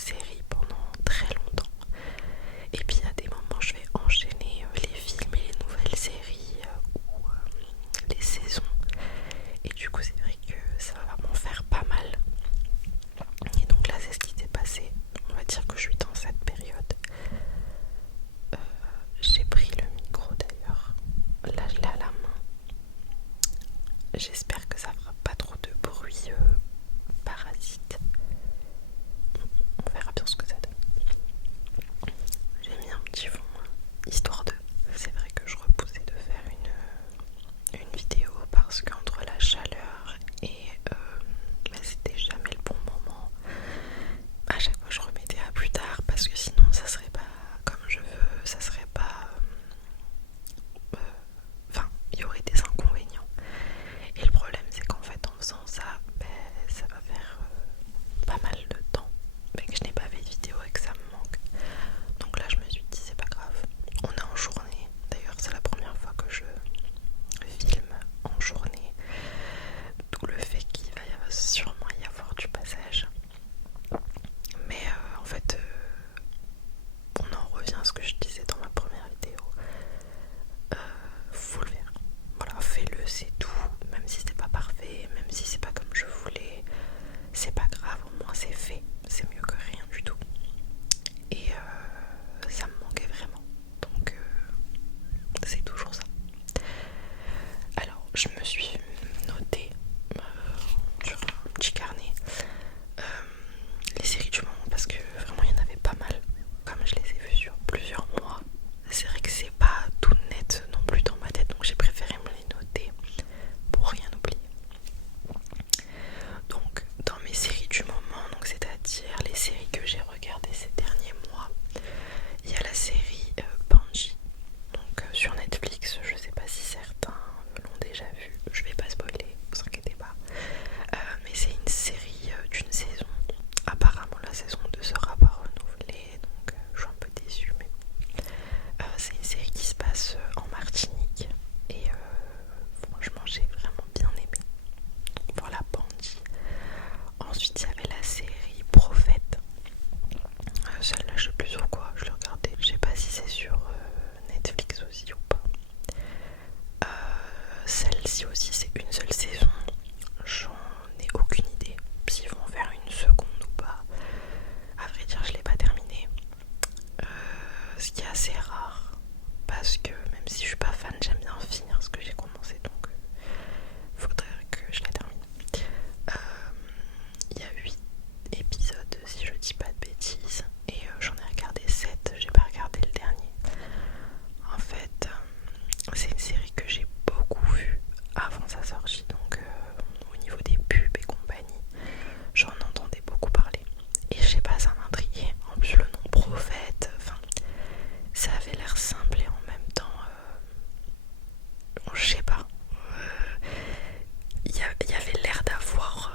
séries pendant très longtemps. Et puis à des moments je vais enchaîner les films et les nouvelles séries ou les saisons. Et du coup c'est vrai que ça va m'en faire pas mal. Et donc là c'est ce qui s'est passé. On va dire que je suis dans cette période. J'ai pris le micro d'ailleurs. Là je l'ai à la main. J'espère que ça fera pas trop de bruit parasite. On verra bien ce que ça donne. J'ai mis un petit fond histoire de... C'est vrai que je repoussais de faire une vidéo parce qu'entre la chaleur et c'était jamais le bon moment. À chaque fois je remettais à plus tard parce que sinon ça serait pas comme je veux, ça serait pas... Enfin, il y aurait des inconvénients. Et le problème c'est qu'en fait en faisant ça, ça va faire pas mal de temps que je n'ai pas fait de vidéo et que ça me manque. Donc là je me suis dit c'est pas grave. On est en journée. D'ailleurs c'est la première fois que je filme en journée. D'où le fait qu'il va sûrement y avoir du passage. Mais en fait on en revient à ce que je disais dans ma première vidéo. Faut le faire. Voilà, fais-le, c'est tout. Même si c'est pas parfait, même si c'est pas comme je voulais, c'est pas grave, au moins c'est fait. C'est mieux que rien du tout. Et ça me manquait vraiment. Donc c'est toujours ça. Alors je me suis noté sur un petit carnet les séries du moment parce que vraiment il y en avait pas mal. Comme je les ai vues sur plusieurs mois, c'est vrai que c'est pas tout net non plus dans ma tête, donc j'ai préféré me les noter pour rien oublier. Donc dans mes séries du moment, donc c'est-à-dire les séries que j'ai regardées ces derniers mois, il y a la série Bungie, donc sur Netflix. Je sais pas si certains l'ont déjà vu, je vais pas spoiler, vous inquiétez pas. Mais c'est une série d'une saison. Apparemment la saison 2 sera pas renouvelée, donc je suis un peu déçue, mais c'est une série qui se passe en Martinique et franchement j'ai vraiment bien aimé. Voilà, Bungie. Ensuite il y avait la série Prophète. Celle-là je sais plus sur quoi je l'ai regardée, je sais pas si c'est sur Netflix aussi ou pas. Celle-ci aussi c'est une seule saison, j'en ai aucune idée s'ils vont faire une seconde ou pas. À vrai dire je l'ai pas terminée, ce qui est assez rare parce que même si je suis pas fan j'aime bien finir ce que j'ai commencé, donc faudrait que je la termine. Il y a 8 épisodes si je dis pas de bêtises et j'en ai regardé 7, j'ai pas regardé le dernier. En fait c'est une série que j'ai beaucoup vue avant sa sortie, donc au niveau des pubs et compagnie j'en entendais beaucoup parler et je sais pas, ça m'intriguait. En plus le nom Prophète, enfin ça avait l'air simple et en même temps je sais pas, il y avait l'air d'avoir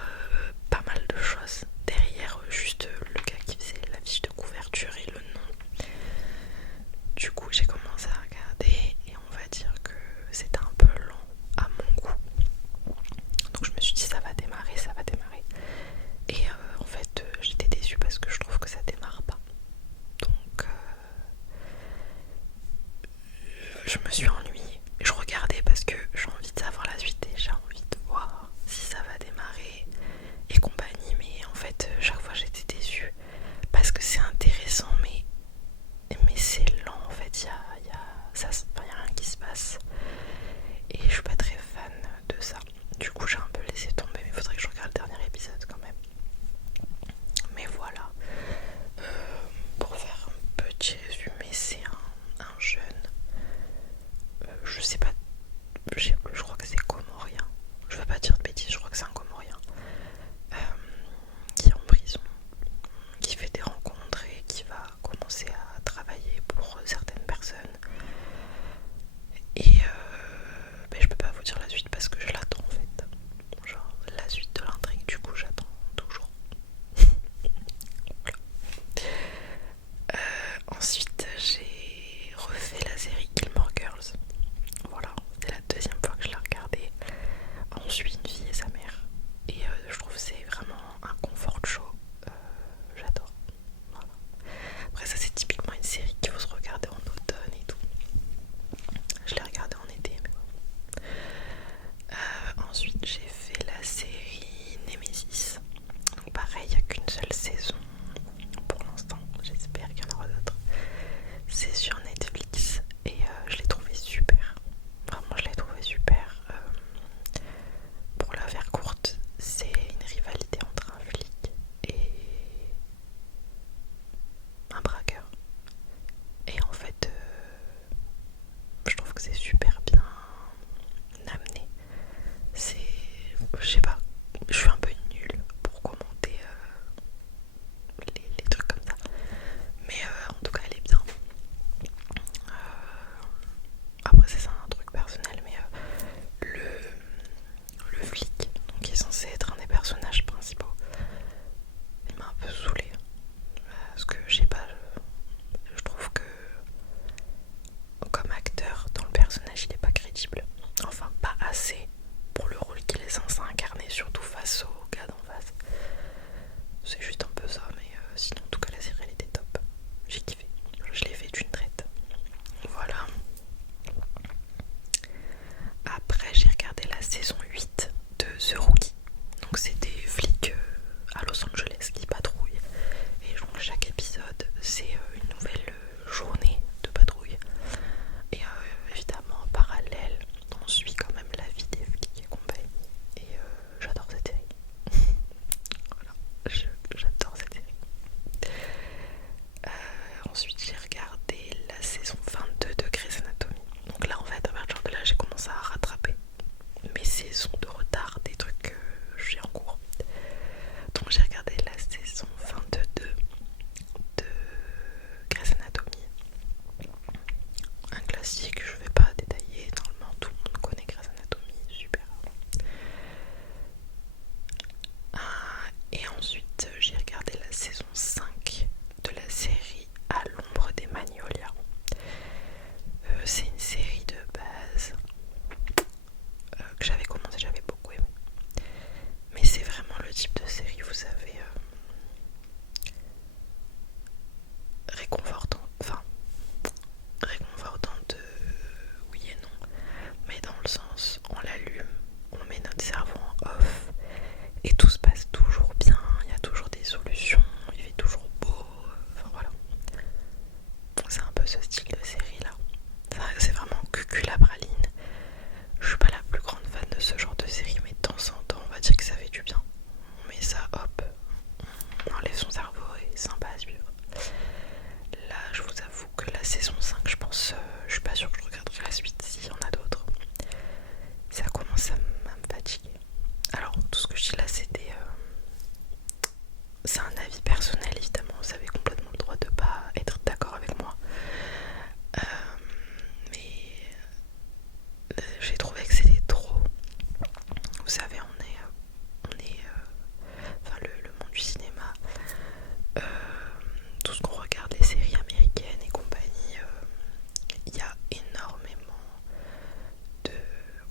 pas mal de choses derrière juste le gars qui faisait la fiche de couverture et le nom. Du coup j'ai commencé à regarder et on va dire que c'était un peu lent à mon goût. Donc je me suis dit ça va démarrer, ça va démarrer. Et en fait j'étais déçue parce que je trouve que ça démarre pas. Donc je me suis ennuyée. Je regardais parce que j'ai envie de savoir la suite et j'ai envie de voir si ça va démarrer et compagnie. Mais en fait chaque fois j'étais déçue parce que c'est intéressant mais c'est lent en fait. Il y a rien qui se passe et je suis pas très fan de ça. Du coup j'ai un peu laissé tomber, mais il faudrait que je regarde le dernier épisode quand même. Mais voilà, pour faire un petit résumé, c'est un jeune commencer une nouvelle journée de patrouille. Et évidemment en parallèle, on suit quand même la vie des flics et compagnie. Et j'adore cette série. Voilà, j'adore cette série. Ensuite j'ai regardé la saison 22 de Grey's Anatomy. Donc là en fait à partir de là j'ai commencé à rattraper mes saisons de retard, des trucs que j'ai en cours. Donc j'ai regardé la saison 22 de Grey's Anatomy. Un classique, je vais pas détailler, normalement tout le monde connaît Grey's Anatomy, super. Et ensuite j'ai regardé la saison 5 de la série À l'ombre des Magnolias. C'est une série de base que j'avais commencé, j'avais beaucoup aimé. Mais c'est vraiment le type de série, vous savez, réconfortante, oui et non, mais dans le sens, on l'allume, on met notre cerveau en off, et tout se passe toujours bien, il y a toujours des solutions, il fait toujours beau, enfin voilà. C'est un peu ce style de série là. C'est vraiment cuculapraline. Je suis pas la plus grande fan de ce genre de série, mais de temps en temps, on va dire que ça fait du bien. On met ça, hop, on enlève son cerveau et sympa à suivre. Là, je vous avoue que la saison 5, je pense, je suis pas sûre que je regarderai la suite s'il y en a d'autres. Ça commence à me fatiguer. Alors, tout ce que je dis là, c'est un avis personnel, évidemment. Vous avez complètement le droit de pas être d'accord avec moi. Mais j'ai trouvé que c'était trop. Vous savez, enfin le monde du cinéma, tout ce qu'on regarde, les séries américaines et compagnie, il y a énormément de,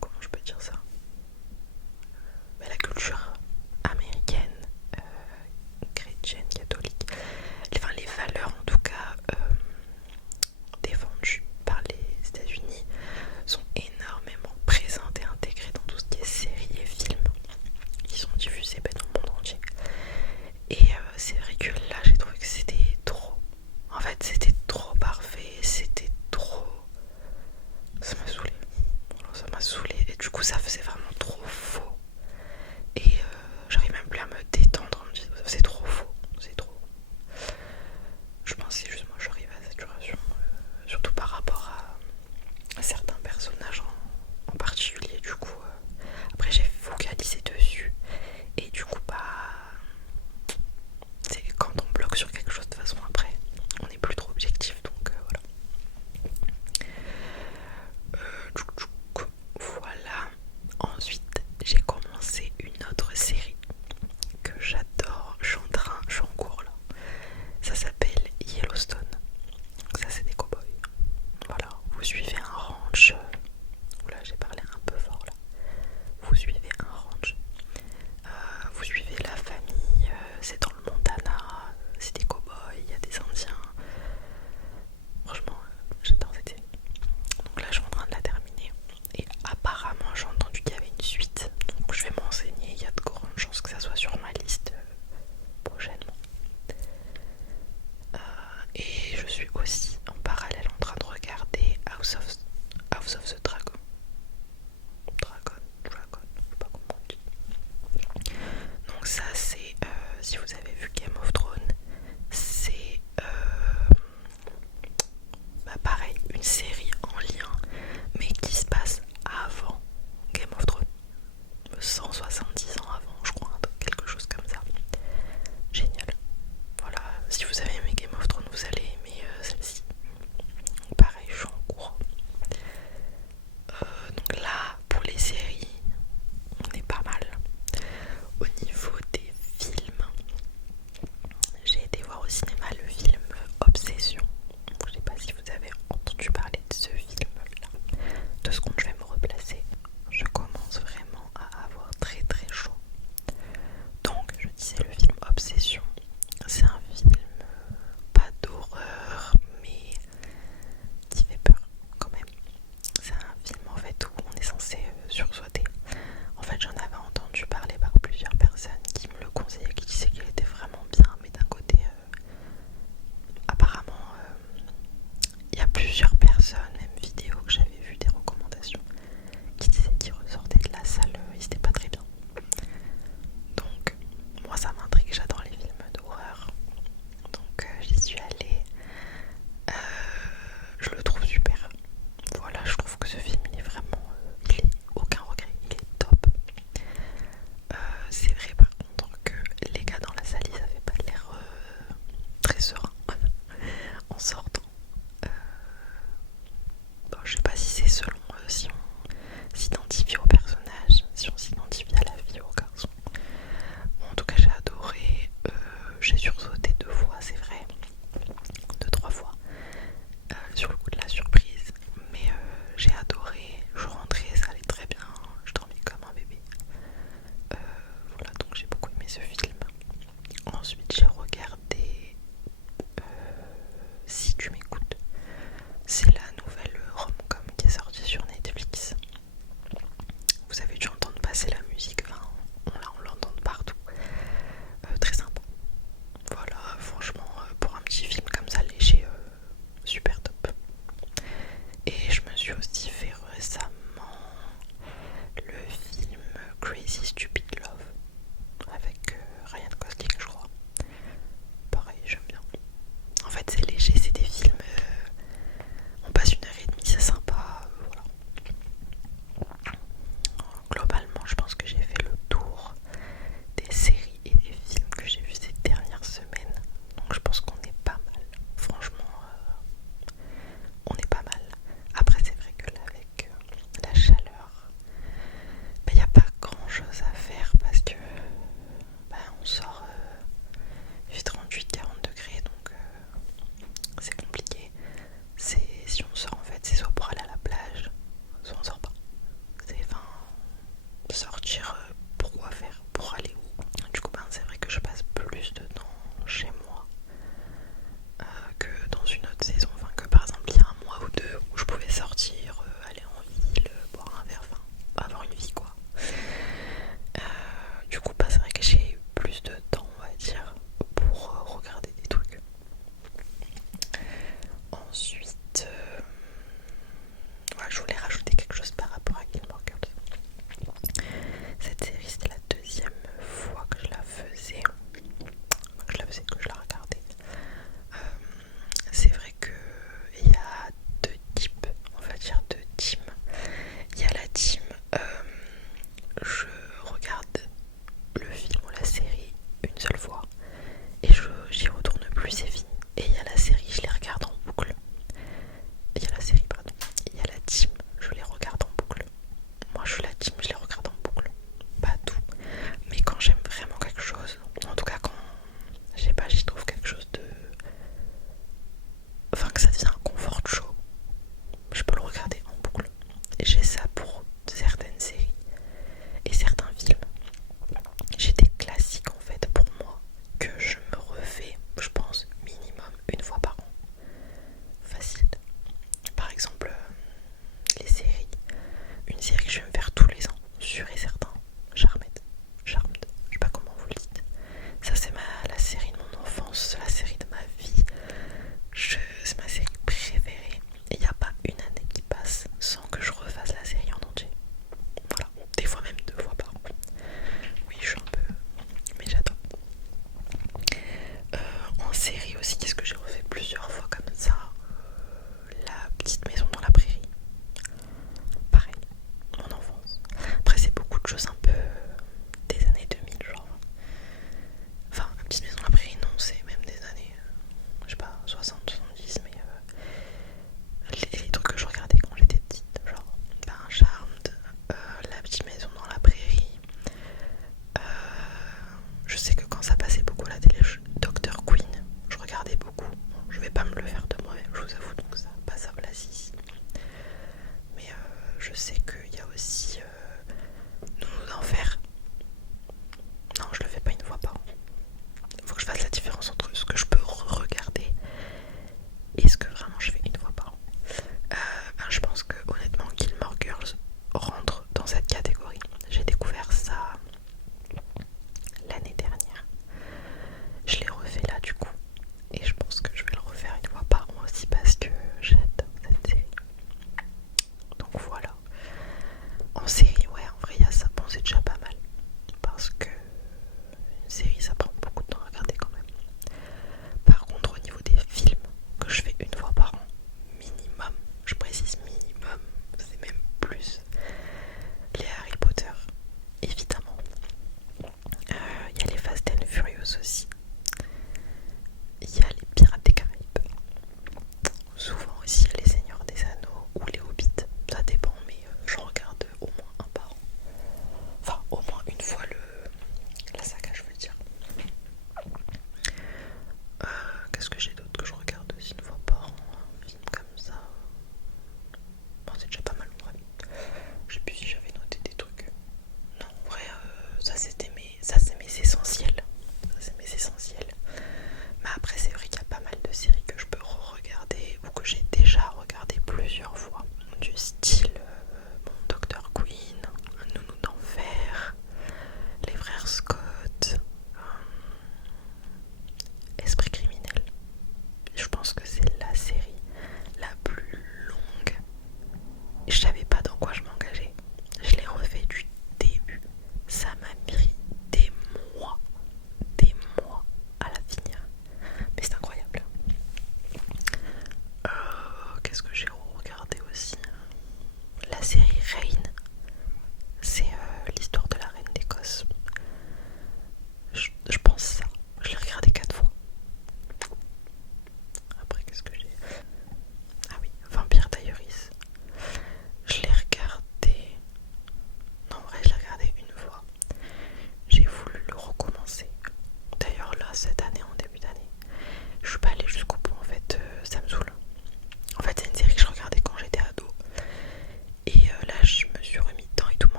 comment je peux dire ça, la culture américaine, chrétienne, catholique, enfin les valeurs en tout cas défendues par les États-Unis sont énormément présentes et intégrées dans tout ce qui est séries et films qui sont diffusés dans le monde entier. Et c'est vrai que là j'ai trouvé que c'était trop. En fait c'était trop parfait, c'était trop. Ça m'a saoulé. Ça m'a saoulé et du coup ça faisait vraiment trop faux. Et j'arrive même plus à me détendre en me disant c'est trop faux, c'est trop. Je pensais juste moi j'arrive à saturation, surtout par rapport à certains personnages en particulier. Du coup après j'ai focalisé dessus et du coup c'est quand on bloque sur quelque chose de toute façon après on n'est plus trop objectif, donc voilà. Voilà. Ensuite j'ai commencé une autre série que j'adore, je suis en cours là. Ça s'appelle Yellowstone. Ça c'est des cow-boys. Voilà, vous suivez un ranch. Oula, j'ai parlé un peu fort là. Vous suivez un ranch. Vous suivez la famille. C'est dans le Montana. C'est des cow-boys, il y a des Indiens. Franchement, j'adore cette série. Donc là, je suis en train de la terminer. Et apparemment, j'ai entendu qu'il y avait une suite. Donc je vais m'enseigner. Il y a de grandes chances que ça soit sur ma liste prochainement. Et je suis aussi en parallèle en train de regarder House of the Dragon. Je sais pas comment on dit. Donc ça c'est, si vous avez vu Game of Thrones, c'est pareil, une série en lien, mais qui se passe avant Game of Thrones. 170 ans avant, je crois, quelque chose comme ça. Génial. Voilà, si vous avez aimé Game of Thrones, vous allez aimer celle-ci. Pareil, je suis en cours.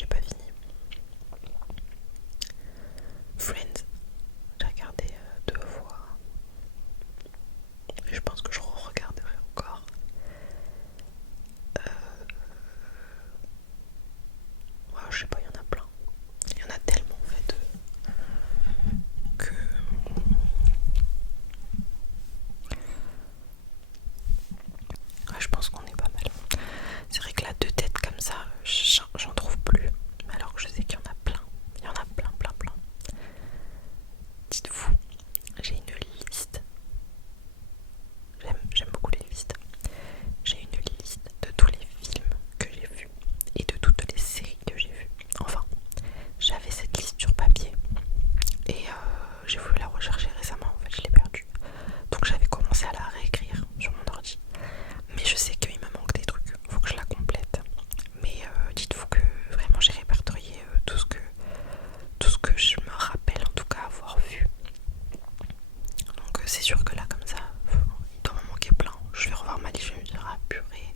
je l'ai pas fini. Friends, j'ai regardé 2 fois. Et je pense que je re-regarderai encore. Ouais, je sais pas, il y en a plein. Il y en a tellement en fait que ouais, je pense qu'on est pas mal. C'est vrai que là, de tête comme ça, j'en trouve plus. Alors que je sais qu'il y en a plein. Il y en a plein, plein, plein. Dites-vous, j'ai une liste. J'aime beaucoup les listes. J'ai une liste de tous les films que j'ai vus et de toutes les séries que j'ai vues. Enfin, j'avais cette liste sur papier et j'ai voulu la rechercher récemment. En fait, je l'ai perdue. Donc j'avais commencé à la réécrire sur mon ordi. Mais je sais qu'il me manque des trucs. Faut que je la complète. Mais dites-vous que vraiment j'ai répertorié tout ce que je me rappelle en tout cas avoir vu. Donc c'est sûr que là comme ça, il doit m'en manquer plein. Je vais revoir ma liste, je vais me dire ah purée.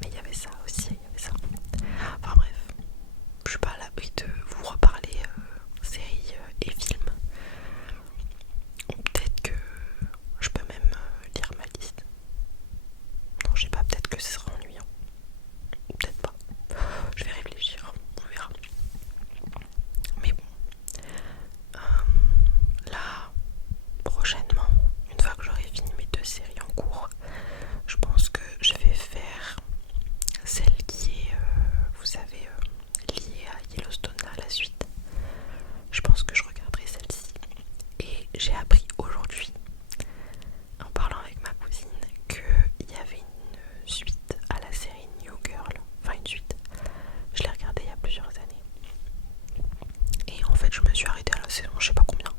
Mais il y avait ça aussi, il y avait ça. Enfin bref, je suis pas à l'abri de vous reparler séries et films. Peut-être que je peux même lire ma liste. Non, je sais pas, peut-être que ce sera ennuyant. Peut-être pas. Je vais réfléchir, on verra. Mais bon, là, prochainement, une fois que j'aurai fini mes 2 séries en cours, je pense que je vais faire celle qui est, vous savez, liée à Yellowstone, à la suite. Je pense que je regarderai celle-ci. Et j'ai appris aujourd'hui, en parlant avec ma cousine, qu'il y avait une suite à la série New Girl. Enfin une suite. Je l'ai regardée il y a plusieurs années. Et en fait je me suis arrêtée à la saison je sais pas combien.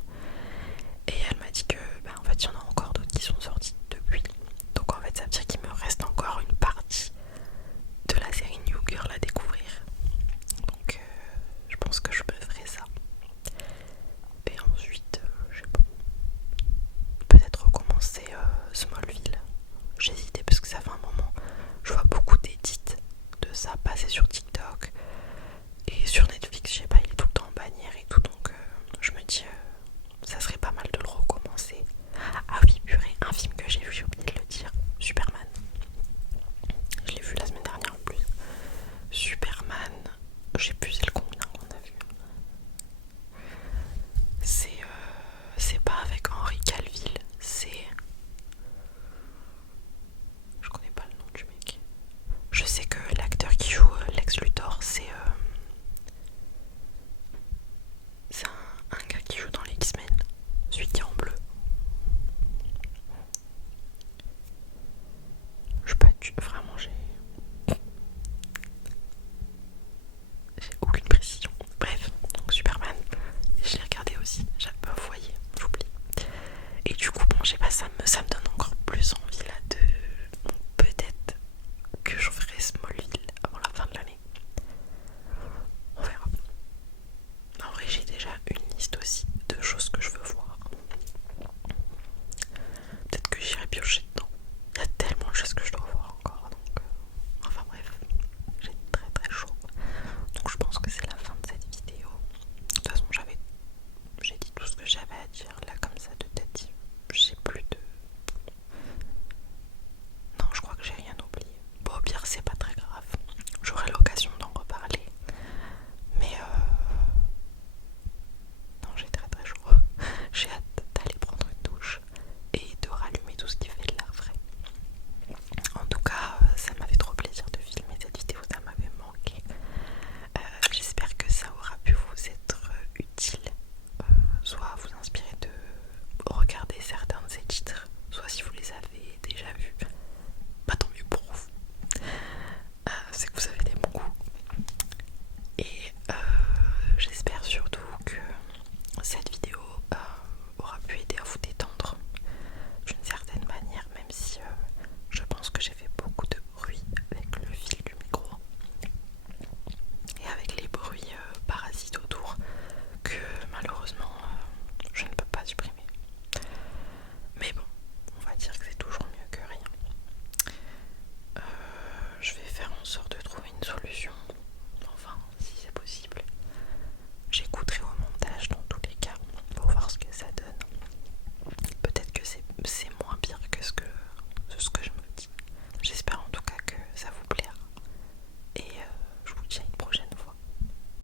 Et elle m'a dit que en fait il y en a encore d'autres qui sont sortis depuis. Donc en fait ça veut dire qu'il me reste encore une partie de la série New Girl à découvrir. Donc je pense que je me ferai ça. Et ensuite, je sais pas, peut-être recommencer Smallville. J'hésitais parce que ça fait un moment. Je vois beaucoup d'édits de ça passer sur TikTok et sur Netflix. Je sais pas, il est tout le temps en bannière et tout. Donc je me dis, ça serait pas mal de le recommencer. Ah oui, purée, un film que j'ai vu, j'ai oublié de le dire, Superman. Je l'ai vu la semaine dernière en plus. Superman, je sais plus c'est